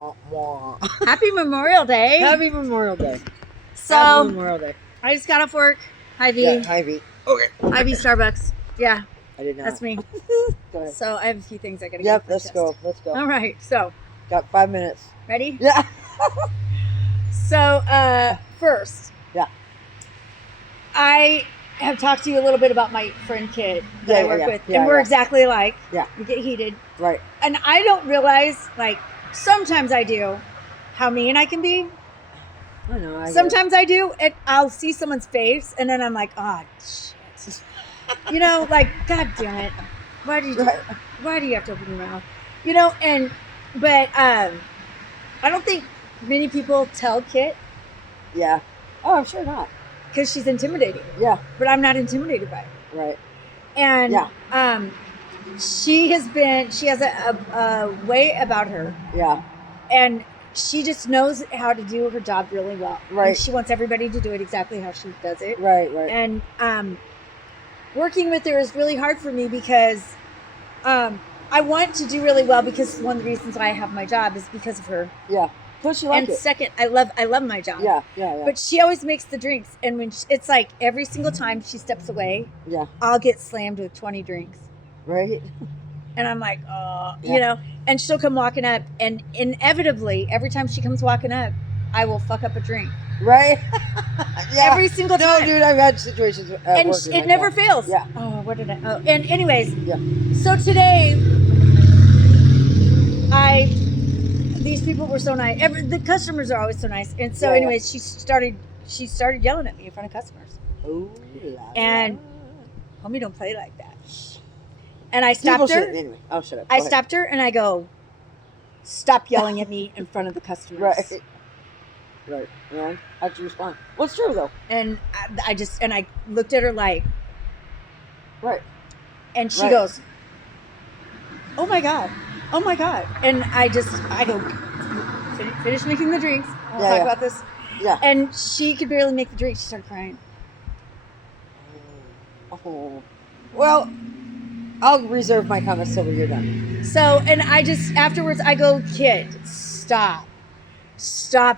Happy Memorial Day. Happy Memorial Day. So, Happy Memorial Day. I just got off work. Hi, V. Yeah, hi, V. Okay. Hi, V Starbucks. Yeah, I did not. that's me. Go ahead. So, I have a few things I got to get Yep, off my let's chest. go. Let's go. All right. So, Got 5 minutes. ready? Yeah. So, first. Yeah. I have talked to you a little bit about my friend Kit that I work with. Yeah, and we're yeah. exactly alike. Yeah. We get heated. Right. And I don't realize, like, sometimes I do, how mean I can be. I know. Sometimes I do, and I'll see someone's face, and then I'm like, oh, shit. You know, like, God damn it. Why do you have to open your mouth? You know, but I don't think many people tell Kit. Yeah. Oh, I'm sure not. Because she's intimidating. Yeah. But I'm not intimidated by it. Right. And Yeah. she has a way about her. Yeah. And she just knows how to do her job really well. Right. And she wants everybody to do it exactly how she does it. Right, right. And working with her is really hard for me because I want to do really well, because one of the reasons why I have my job is because of her. Yeah. Plus you like and it. second, I love my job. Yeah, yeah, yeah. But she always makes the drinks, and when it's like every single time she steps away, yeah, I'll get slammed with 20 drinks. Right. And I'm like, oh, you know, and she'll come walking up, and inevitably, every time she comes walking up, I will fuck up a drink. Right. Yeah. Every single time. No, dude, I've had situations at and work it never fails. Yeah. Oh, what did I? Oh, and anyways. Yeah. So today, these people were so nice. The customers are always so nice, and so, anyways, she started yelling at me in front of customers. Oh. And homie, don't play like that. And I stopped her. Anyway, I'll shut up. I stopped her and I go, stop yelling at me in front of the customers. Right. Right. Yeah. How'd you respond? Well, it's true though. And I looked at her like, right. And she goes, oh my God. Oh my God. And I go, finish making the drinks. I'll talk about this. Yeah. And she could barely make the drinks. She started crying. Oh. Well, I'll reserve my comments till you're done. So, and afterwards I go, Kid, stop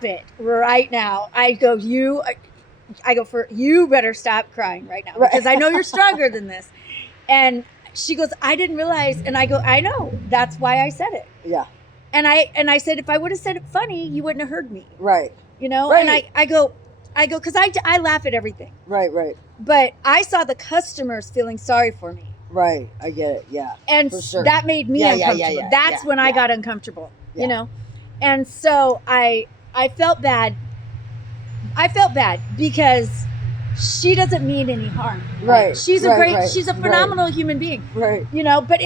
it right now. I go, you better stop crying right now, because I know you're stronger than this. And she goes, I didn't realize. And I go, I know. That's why I said it. Yeah. And I said, if I would have said it funny, you wouldn't have heard me. Right. You know? Right. And I go, because I laugh at everything. Right, right. But I saw the customers feeling sorry for me. Right. I get it. Yeah. And for sure. that made me uncomfortable. Yeah, That's when I got uncomfortable, you know? And so I felt bad. I felt bad because she doesn't mean any harm. Right. She's she's a phenomenal human being. Right. You know, but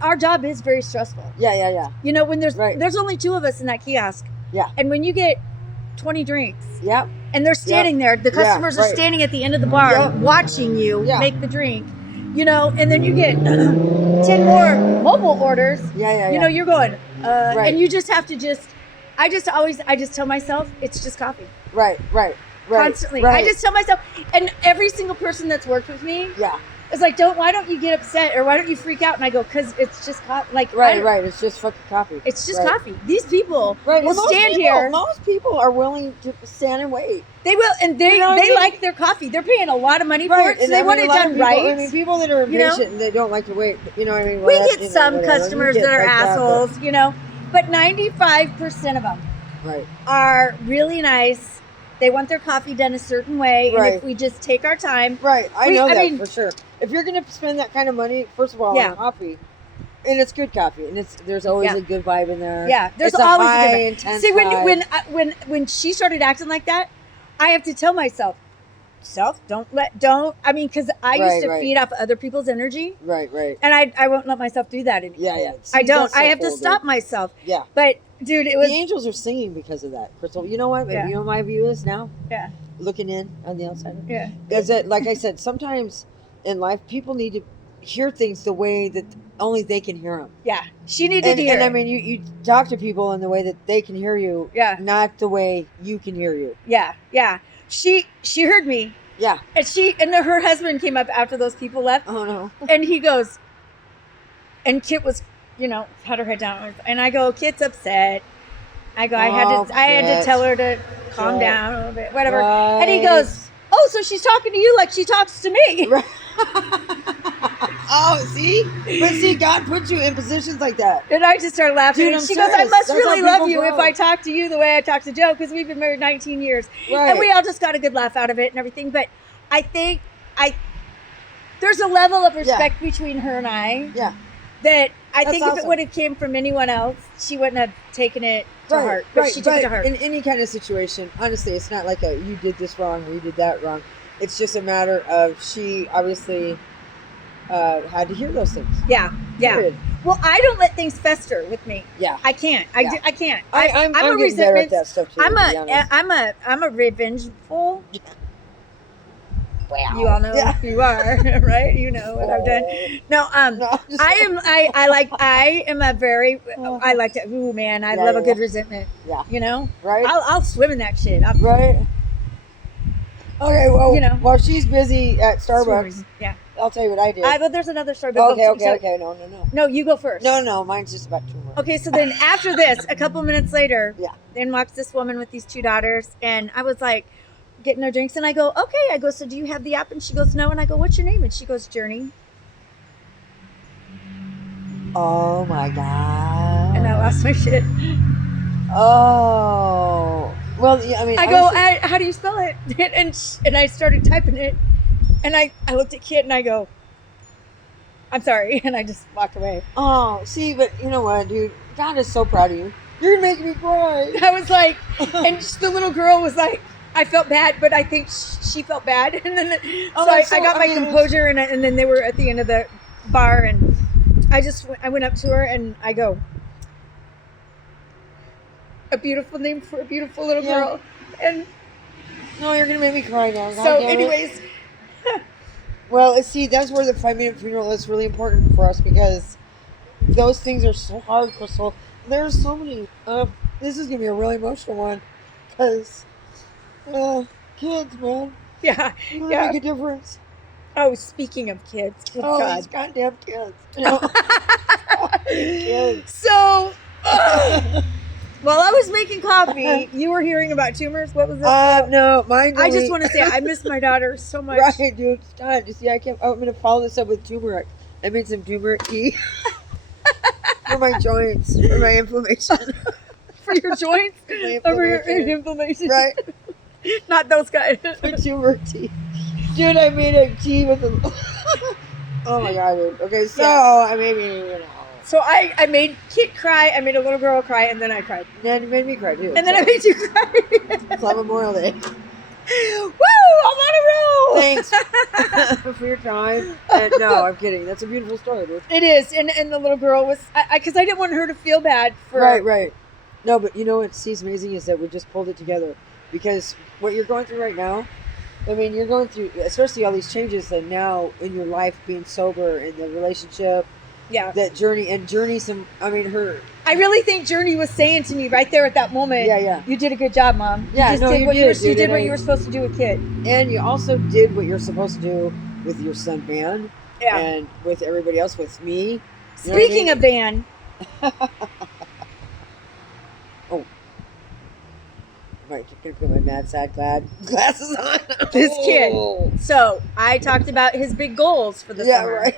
our job is very stressful. Yeah, yeah, yeah. You know, when there's only two of us in that kiosk. Yeah. And when you get 20 drinks. Yep. And they're standing there, the customers are standing at the end of the bar watching you make the drink. You know, and then you get 10 more mobile orders. Yeah. You know, you're going, and you just have to I just tell myself it's just coffee. Right. Constantly. Right. I just tell myself, and every single person that's worked with me, is like, why don't you get upset, or why don't you freak out? And I go, because it's just coffee. Like, right. It's just fucking coffee. It's just coffee. These people will stand here. Most people are willing to stand and wait. They will, and they like their coffee. They're paying a lot of money for it, so they want it done right. I mean, people that are impatient and they don't like to wait. You know what I mean? We get some customers that are assholes, you know, but 95% of them are really nice. They want their coffee done a certain way, and if we just take our time, I know that for sure. If you're going to spend that kind of money, first of all, on coffee, and it's good coffee, and there's always a good vibe in there. Yeah, there's always a good intense. See, when she started acting like that, I have to tell myself, don't. I mean, because I used to feed off other people's energy. Right. And I won't let myself do that anymore. Yeah. See, I don't. I have to stop myself. Yeah. But dude, it was the angels are singing because of that, Crystal. You know what? You know what my view is now. Yeah. Looking in on the outside. Yeah. Because like I said, sometimes in life people need to hear things the way that only they can hear them. Yeah. She needed to hear. And I mean, you talk to people in the way that they can hear you. Yeah. Not the way you can hear you. Yeah. Yeah. She heard me. Yeah. And her husband came up after those people left. Oh no. And he goes, and Kit was, had her head down. And I go, Kit's upset. I go, I had to tell her to calm down a little bit, whatever. Right. And he goes, oh, so she's talking to you like she talks to me. Right. Oh, see? But see, God puts you in positions like that. And I just started laughing. Dude, and I'm she goes, I serious. must That's really how love you people if grow. I talk to you the way I talk to Joe, because we've been married 19 years. Right. And we all just got a good laugh out of it and everything. But I think there's a level of respect between her and I. Yeah. That I think awesome. if it would have came from anyone else, she wouldn't have taken it to heart. But she took it to heart. In any kind of situation, honestly, it's not like you did this wrong or you did that wrong. It's just a matter of she obviously had to hear those things. Yeah. Period. Well, I don't let things fester with me. Yeah. I can't. I can't. I'm a getting better at that stuff too. I'm a revengeful. Wow. You all know who you are, right? You know what I've done. No, I like to. Ooh, man, I love a good resentment. Yeah. You know, right? I'll swim in that shit. Right. Okay. Well, you know, while she's busy at Starbucks, I'll tell you what I did. But there's another story. Okay. No. No, you go first. No. Mine's just about 2 more. Okay, so then after this, a couple minutes later, then walks this woman with these 2 daughters, and I was like, getting their drinks, and I go, okay. I go, so do you have the app? And she goes, no. And I go, what's your name? And she goes, Journey. Oh my God. And I lost my shit. Oh. Well, yeah, I mean, I go, how do you spell it? And I started typing it, and I looked at Kit and I go, I'm sorry. And I just walked away. Oh, see, but you know what, dude? God is so proud of you. You're making me cry. I was like, and the little girl was like, I felt bad, but I think she felt bad. And then I got my composure, and then they were at the end of the bar, and I went up to her and I go, a beautiful name for a beautiful little girl. And no, you're gonna make me cry now. So anyways, well, see, that's where the 5-minute funeral is really important for us, because those things are so hard, Crystal. There's so many. This is gonna be a really emotional one, because kids, man. Yeah. Make a difference. Oh, speaking of kids, God. These goddamn kids. Kids. So, while I was making coffee, you were hearing about tumors. What was this? No, mine. I just want to say I miss my daughter so much. Right, dude. God, you see, I'm gonna follow this up with turmeric. I made some turmeric tea for my joints, for my inflammation. For your joints, for your inflammation, right? Not those guys. For turmeric tea, dude. I made a tea with a. Oh my God, dude. Okay, so I made So I made Kit cry, I made a little girl cry, and then I cried. And then you made me cry too. And then I made you cry. It's on Memorial Day. Woo! I'm on a roll! Thanks for your time. And no, I'm kidding. That's a beautiful story, dude. It is. And the little girl was, because I didn't want her to feel bad for... Right. No, but you know what's amazing is that we just pulled it together. Because what you're going through right now, I mean, you're going through, especially all these changes and now in your life, being sober and the relationship. Yeah. That Journey, her... I really think Journey was saying to me right there at that moment, you did a good job, Mom. Yeah, you did what you were supposed to do with Kit. And you also did what you're supposed to do with your son, Van. Yeah. And with everybody else, with me. Speaking of Van... Right, you're gonna put my mad sad glad glasses on. This kid. So I talked about his big goals for the summer.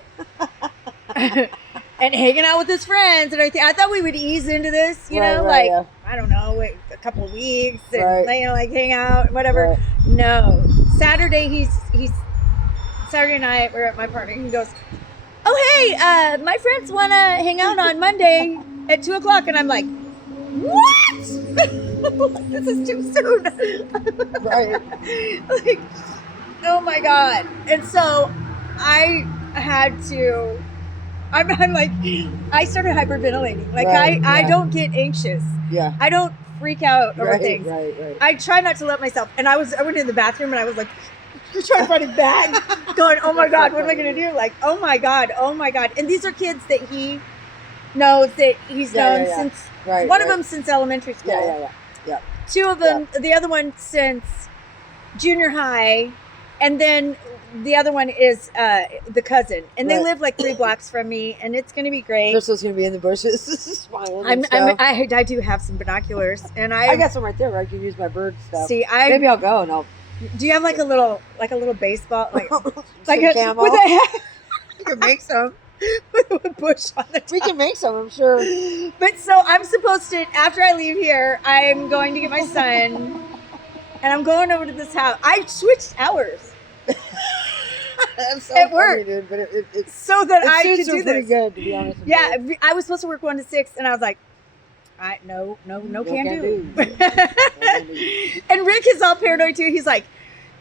Right. And hanging out with his friends and everything. I thought we would ease into this, I don't know, a couple of weeks and hang out, whatever. Right. No. Saturday Saturday night we're at my apartment. He goes, oh hey, my friends wanna hang out on Monday at 2:00, and I'm like, what? This is too soon. Right. Like, oh my God. And so I had to, I'm like, I started hyperventilating. Like I don't get anxious. Yeah. I don't freak out over things. Right. I try not to let myself. And I went in the bathroom and I was like, trying to find it back, going, oh my God, what am I going to do? Like, oh my God. And these are kids that he knows that he's known since, one of them since elementary school. Yeah. Two of them, the other one since junior high. And then the other one is the cousin, and they Right. live like 3 blocks from me, and it's gonna be great. Crystal's gonna be in the bushes, smiling. And stuff. I do have some binoculars, and I got some right there where I can use my bird stuff. See, Maybe I'll go and I'll. Do you have like a little baseball, like Some a camo. with a We can make some. with a bush on the top? We can make some, I'm sure. But so I'm supposed to, after I leave here, I'm going to get my son, and I'm going over to this house. I switched hours That's so At funny, work. dude. But it's so that I suits could her do pretty this. good, to be honest. With Yeah, you. I was supposed to work 1 to 6, and I was like, no, can do. And Rick is all paranoid too. He's like,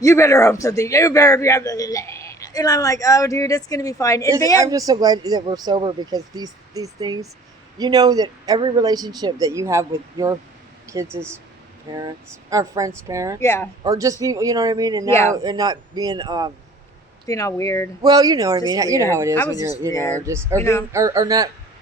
you better hope something. You better be. And I'm like, oh, dude, it's gonna be fine. And I'm just so glad that we're sober because these things, you know, that every relationship that you have with your kids' parents or friends' parents, yeah, or just people, you know what I mean, and now and not being being all weird. well, you know what I Just mean, you know how it is. I was when just you're, weird, just or you know? being or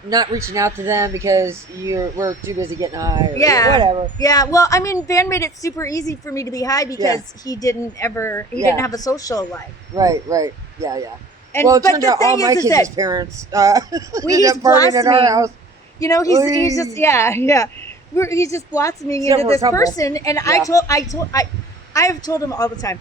not reaching out to them because we're too busy getting high. Or Yeah. whatever. Yeah, well, I mean, Van made it super easy for me to be high because he didn't have a social life. Right. Yeah. And Well, it but turned the out all thing my is kids' that parents he's ended up partying at our blossoming. house. you know he's just he's just blossoming Except into for a this couple. person, and Yeah. I have told him all the time,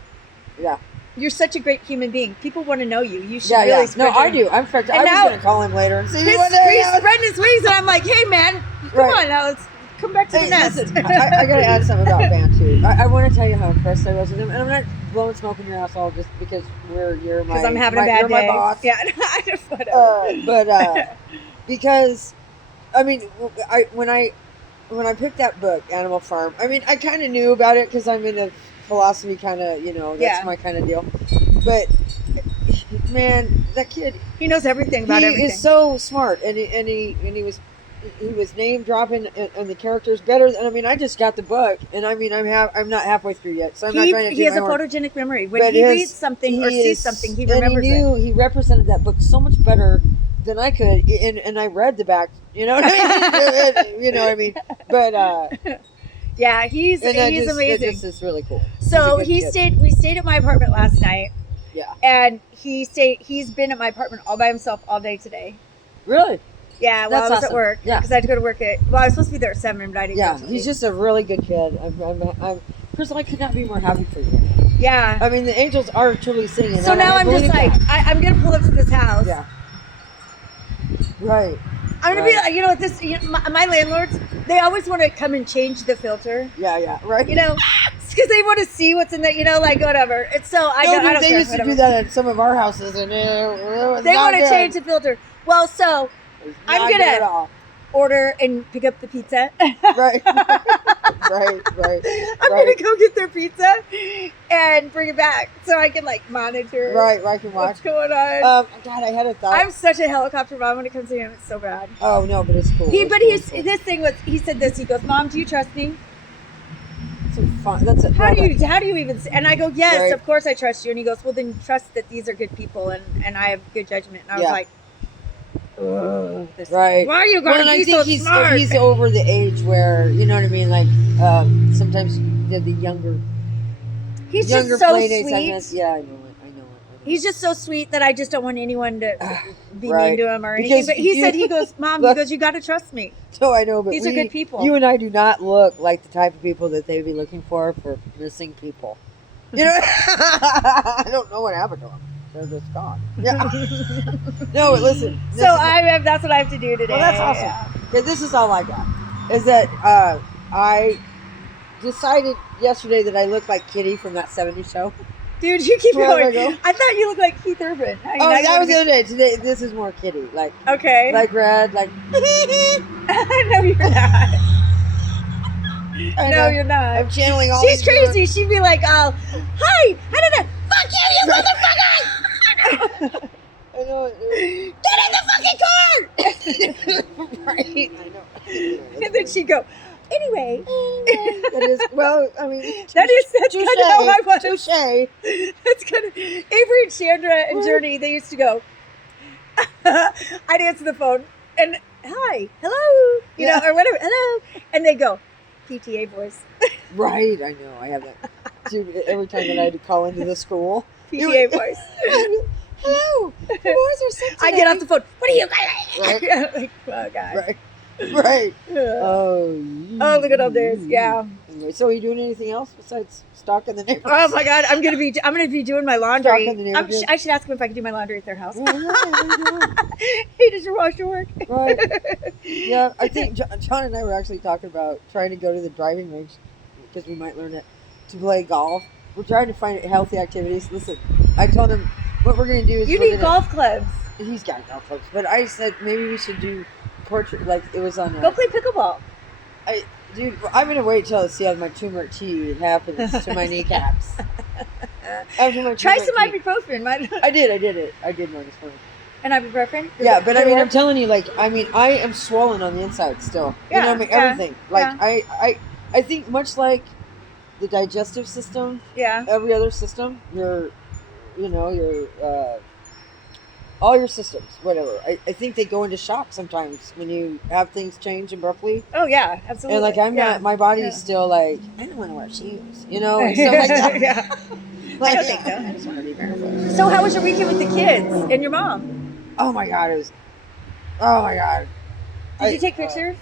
Yeah. you're such a great human being. People want to know you. You should Yeah. really No, spread I your- do. I'm friends. I was now- going to call him later and see He's what day. spreading his wings, and I'm like, hey man, come on now, let's come back to the Hey, nest. listen, I got to add something about Van too. I want to tell you how impressed I was with him, and I'm not blowing smoke in your ass all just because you're my Because I'm having a bad you're day. my boss. Yeah, I just whatever. But because I mean, when I picked that book, Animal Farm, I mean, I kind of knew about it because I'm in a philosophy kind of, that's Yeah. my kind of deal. But man, that kid, He knows everything about he everything. is so smart, and he was name dropping and the characters better. And I mean, I just got the book, and I mean, I'm not halfway through yet, so I'm not trying to. He has do a my work. photogenic memory. When But he reads something or he sees is- something, he and remembers it. he represented that book so much better than I could, and I read the back. You know what I mean? You know what I mean? But Yeah, he's and that amazing. It just is really cool. So He's a good kid. we stayed at my apartment last night, Yeah. and he's been at my apartment all by himself all day today. Really? Yeah, while That's I was awesome. at work. Yeah. Because I had to go to work I was supposed to be there at 7, but I didn't Yeah. go. He's just a really good kid. I'm Crystal, I could not be more happy for you. Yeah. I mean, the angels are truly singing. So and now I I'm just believe like, that. I'm going to pull up to this house. Yeah. Right. I'm going to be, my landlords, they always want to come and change the filter. Yeah. Right. Because they want to see what's in there, like whatever. It's so, I don't they care, used to whatever. do that at some of our houses, and it was They not want to good. change the filter. Well, so It was I'm not gonna- good at all. order and pick up the pizza. Right. right. I'm going to go get their pizza and bring it back so I can monitor Right, I can watch. what's going on. God, I had a thought. I'm such a helicopter mom when it comes to him. It's so bad. Oh no, but it's cool. He It's said this. He goes, Mom, do you trust me? fun. That's it. How do you even? And I go, yes, Right. of course I trust you. And he goes, well, then trust that these are good people and I have good judgment. And I was Yeah. like, ugh, Right. why are you going Well, and to I be think so smart? he's over the age where, you know what I mean, like sometimes the younger He's just so play dates, sweet. I guess. Yeah, I know it. He's just so sweet that I just don't want anyone to be Right. mean to him or Because anything. But he goes, Mom, Look- you got to trust me. So I know, but These are good people. You and I do not look like the type of people that they'd be looking for missing people. You know, I don't know what happened to them. They're just gone. Yeah. No, but listen. So that's what I have to do today. Well, that's awesome. Yeah. Okay, this is all I got. Is that I decided yesterday that I look like Kitty from that '70s show. Dude, you keep Where going. did I go? I thought you looked like Keith Urban. Oh, that was the other day. Today, this is more Kitty. Like Okay. red, like. No, you're not. I No, know. you're not. I'm channeling all. She's these crazy. She'd be like, hi, I don't know. Fuck you, you motherfucker! I know. Get in the fucking car! Right. I know. And then she'd go, anyway. That is, well, I mean, That's kind of how I was. touche. That's kind of Avery and Chandra and Journey. They used to go. I'd answer the phone and hi, hello, or whatever, hello, and they go, PTA voice. Right, I know. I have that. Dude, every time that I had to call into the school, PTA voice. Hello. The boys are sick today. I get off the phone. What are you Right. guys? Like, oh God. Right. Right. Oh, the good old days. Yeah. Anyway, so are you doing anything else besides stalking the neighbors? Oh my God, I'm gonna be doing my laundry. Stalking the neighborhood. I should ask him if I can do my laundry at their house. Oh, yeah, what are you doing? Hey, does your washer work? Right. Yeah, I think John and I were actually talking about trying to go to the driving range because we might learn it to play golf. We're trying to find healthy activities. Listen, I told him what we're going to do is You need golf clubs. He's got golf clubs, but I said maybe we should do portrait. Like it was on. Go play pickleball. Dude, I'm going to wait till I see how my turmeric tea happens to my kneecaps. Try some ibuprofen. I did it. I did one this morning. An ibuprofen? Yeah, but I mean, I'm telling you, like, I mean, I am swollen on the inside still. Yeah, you know, I mean, everything. yeah. Like, I think much like the digestive system, Yeah. every other system, all your systems, whatever. I think they go into shock sometimes when you have things change abruptly. Oh yeah, absolutely. And like I'm not, my body's still like, I don't want to wear shoes, and stuff like that. Yeah. Like, I don't think so. I just want to be barefoot. So how was your weekend with the kids and your mom? Oh my god, it was. Oh my god. Did you take pictures?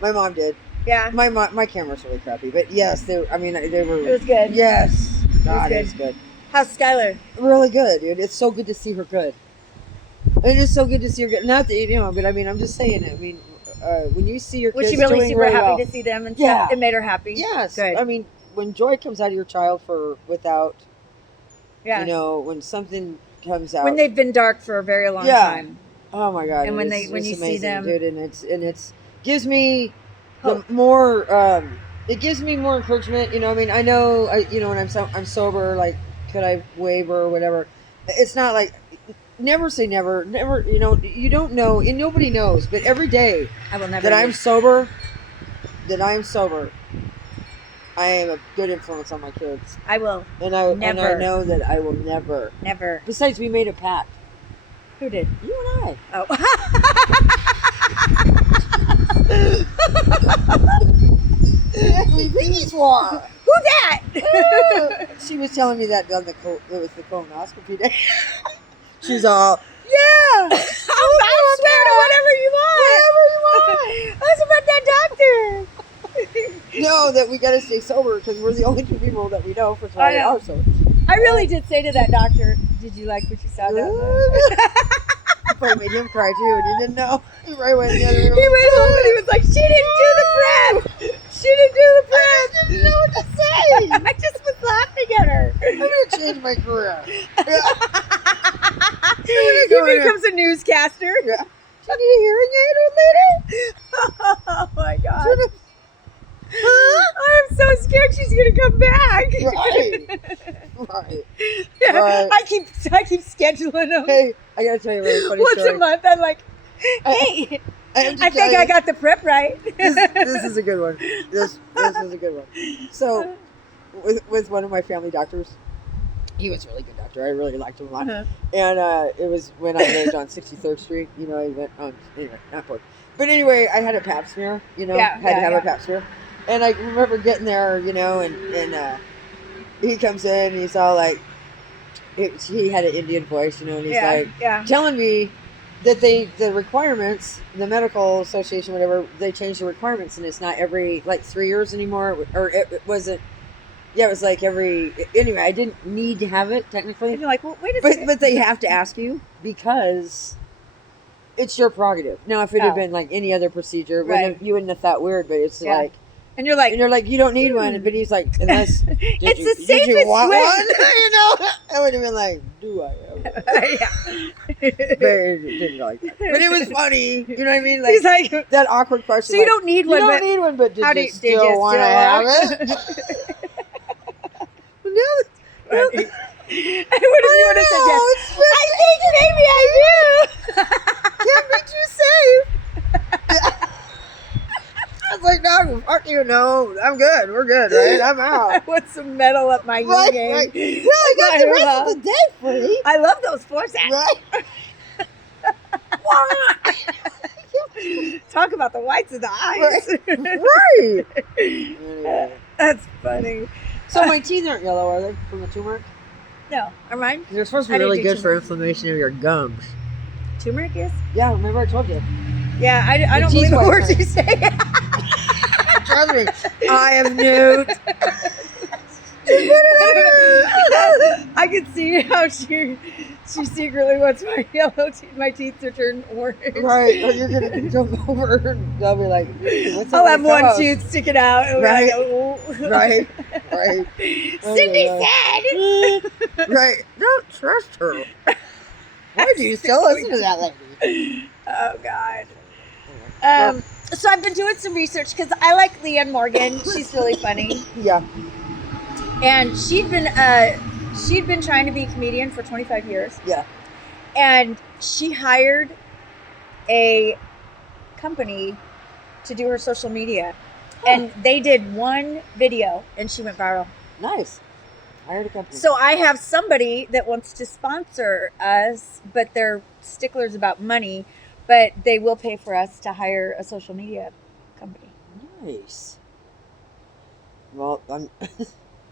My mom did. Yeah. My camera's really crappy, but yes, they were. It was good. Yes. God, it was good. How's Skylar? Really good, dude. It's so good to see her good. It is so good to see her good. Not that but I mean, I'm just saying. I mean, when you see your kids Was she really doing super really happy well, to see them and Yeah. stuff? It made her happy. Yes. Good. I mean, when joy comes out of your child without, Yeah. when something comes out, When they've been dark for a very long Yeah. time. oh my god, And when it's you amazing, see them, dude, and it's gives me Hope. more. It gives me more encouragement. I mean, I know, when I'm sober, like, could I waver or whatever? It's not like. Never say never. Never, you don't know, and nobody knows. But every day I will never. that I'm sober, I am a good influence on my kids. I will. And I Never. know that I will never. Never. Besides, we made a pact. Who did? You and I. Oh. These were. Who that? She was telling me that on it was the colonoscopy day. She's all, yeah. I'll swear to whatever you want. I was about that doctor. No, that we got to stay sober because we're the only two people that we know for 20 I know. hours sober. I really did say to that doctor, "Did you like what you saw down there?" Probably made him cry too, and he didn't know. He right went in the other room. He went home and he was like, "She didn't do the prep. She didn't do the prep. I didn't know what to say. I just was laughing at her." I'm gonna change my career. He becomes a nnewscaster. Yeah. Do you need a hearing aid, old lady? Oh my god. Should have- I'm so scared she's gonna come back. Right. Yeah, Right. I keep scheduling them. Hey, I gotta tell you a really funny Once story. a month, I'm like, hey, I think I got the prep right. This is a good one. This is a good one. So, with one of my family doctors, he was a really good doctor. I really liked him a lot. Uh-huh. And it was when I lived on 63rd Street. He went on, anyway, not important. But anyway, I had a pap smear, had to have a pap smear. And I remember getting there, and he comes in and he's all like, he had an Indian voice, and he's like telling me that the requirements, the medical association, whatever, they changed the requirements, and it's not every 3 years anymore, or it wasn't. Yeah, it was like anyway, I didn't need to have it technically. And you're like, well, wait a second. But they have to ask you because it's your prerogative. Now, if it had been like any other procedure, you wouldn't have thought weird, but it's like. And you're like, you don't need one. But he's like, unless it's the safest did you want way. one? I would have been like, do I have one? But it didn't like that. But it was funny. You know what I mean? He's like, that awkward question. so you don't need one. You don't need one, but did you still want to have it? What if you would have said yes? I think maybe I do. Can't be too safe. I was like, no, fuck you, no, I'm good, we're good, right? I'm out. I want some metal up my Right. game. Well, I got the rest of the day free. I love those Forzacs. Right. Talk about the whites of the eyes. Right. Anyway. That's funny. So my teeth aren't yellow, are they, from the turmeric? No, are mine? They're supposed to I be didn't really do good for turmeric. inflammation of your gums. Turmeric is? Yeah, remember I told you. Yeah, I The don't teeth believe a word whitener. you say. Trust me, I have newt. I can see how she secretly wants my yellow teeth, my teeth to turn orange. Right, or you're gonna come over and they'll be like, "What's up I'll with have your one co-host?" tooth sticking out. And Right. I'll be like, Right, right. Cindy Oh, said. right. Don't trust her. Why do you still listen to that lady? Oh God. So I've been doing some research because I like Leanne Morgan. She's really funny, Yeah. and she'd been trying to be a comedian for 25 years, Yeah. and she hired a company to do her social media, and they did one video, and she went viral. Nice. I heard a company. So I have somebody that wants to sponsor us, but they're sticklers about money, but they will pay for us to hire a social media company. Nice. Well, I'm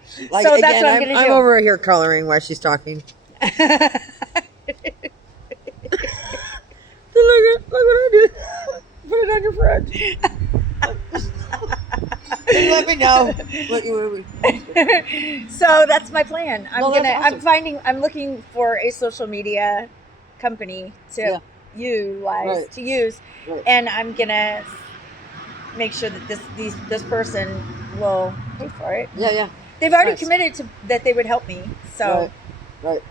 So that's what I'm gonna I'm do. over here coloring while she's talking. Look what I did. Put it on your fridge. And let me know what you want. So that's my plan. Well, that's awesome. I'm looking for a social media company to Right. use, Right. and I'm gonna make sure that this person will pay for it. Yeah, yeah. They've already Nice. committed to that they would help me. So Right.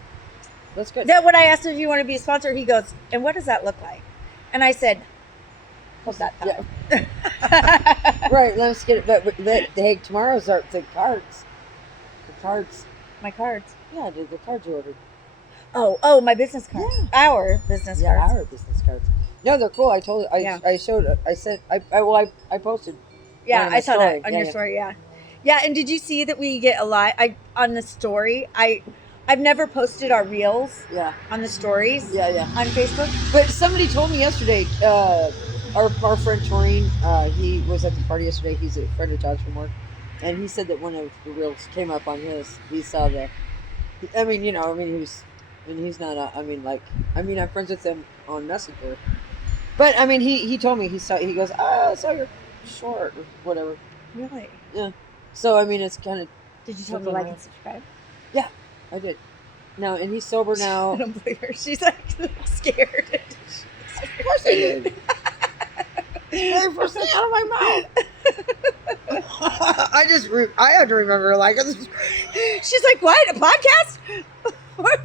That's good. then when I asked him if you want to be a sponsor, he goes, "And what does that look like?" And I said, "Hold that thought." Yeah. Right. Let's get it. But hey, tomorrow's the cards. The cards. My cards. Yeah, the cards you ordered. Oh, my business cards. Yeah. Our business cards. Our business cards. No, they're cool. I told you. I showed it. I sent. I posted. Yeah, I saw story. that on your story. Yeah, yeah. And did you see that we get a lot? On the story. I've never posted our reels. Yeah. On the stories. Yeah. On Facebook. But somebody told me yesterday. Our friend Taurine, he was at the party yesterday. He's a friend of John's from work, and he said that one of the reels came up on his. He saw the. I mean, he was. And he's not. I'm friends with him on Messenger. But I mean, he told me he saw. He goes, I saw your short or whatever. Really? Yeah. So I mean, it's kind of. Did you tell him to like and subscribe? Yeah, I did. No, and he's sober now. I don't believe her. She's like scared. Of course I did. It's the very first thing out of my mouth. I had to remember, like, she's like, what? A podcast?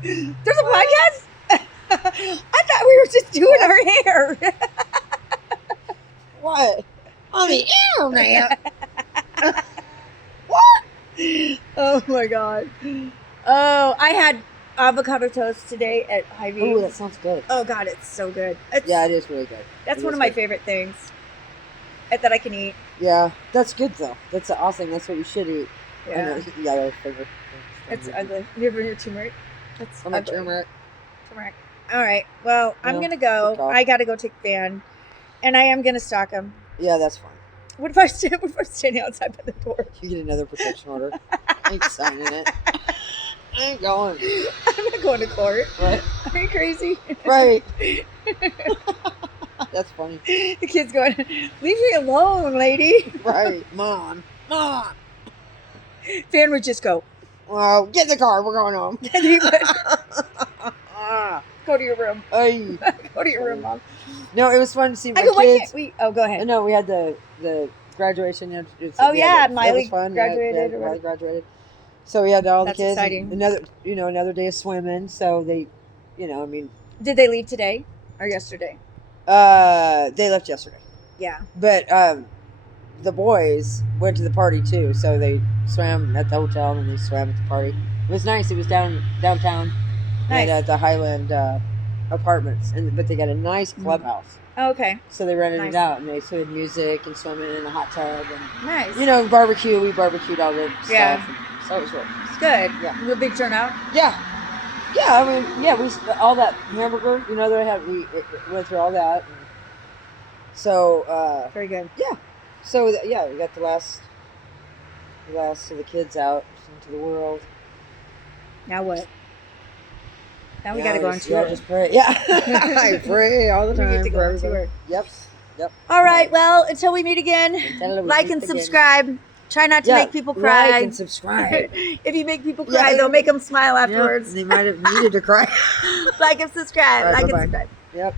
There's a podcast? I thought we were just doing our hair. What? On the internet? What? Oh my God. Oh, I had avocado toast today at Hy-Vee. Oh, that sounds good. Oh God, it's so good. Yeah, it is really good. That's one of my favorite things that I can eat. Yeah, that's good though. That's awesome. That's what we should eat. Yeah. Yellow finger. It's ugly. You ever hear turmeric? That's ugly. Turmeric. All right. Well, I'm going to go. I got to go take Van. And I am going to stalk him. Yeah, that's fine. What if I'm standing outside by the door? You get another protection order. I ain't signing it. I ain't going. I'm not going to court. Right. Are you crazy? Right. That's funny. The kid's going, leave me alone, lady. Right. Mom. Van would just go, well, get in the car. We're going home. And he would go to your room. Ay. Go to your room, Mom. No, it was fun to see my kids. Why can't we? Oh, go ahead. No, we had the graduation. Miley graduated. Miley graduated. So we had all the kids. Exciting. Another day of swimming. So they, Did they leave today or yesterday? They left yesterday. Yeah. But the boys went to the party too. So they swam at the hotel and they swam at the party. It was nice. It was downtown. Nice. And at the Highland apartments, but they got a nice clubhouse. Oh, okay. So they rented it out, and they had music and swimming in a hot tub, and nice. Barbecue. We barbecued all the stuff. Yeah. So it was good. It's good. Yeah. A big turnout. Yeah. Yeah. I mean, yeah. We all that hamburger. That I had. We went through all that. And so. Very good. Yeah. So we got the last of the kids out into the world. Now what? Now we got to go on Yeah, tour. just pray. Yeah. I pray all the We time. get to go for on everybody. tour. Yep. Yep. All right. Well, until we meet again, Until we like meet and again. subscribe. Try not to make people cry. Like and subscribe. If you make people Yeah. cry, they'll make them smile Yep, afterwards. they might have needed to cry. Like and subscribe. All right, like and bye-bye. subscribe. Yep.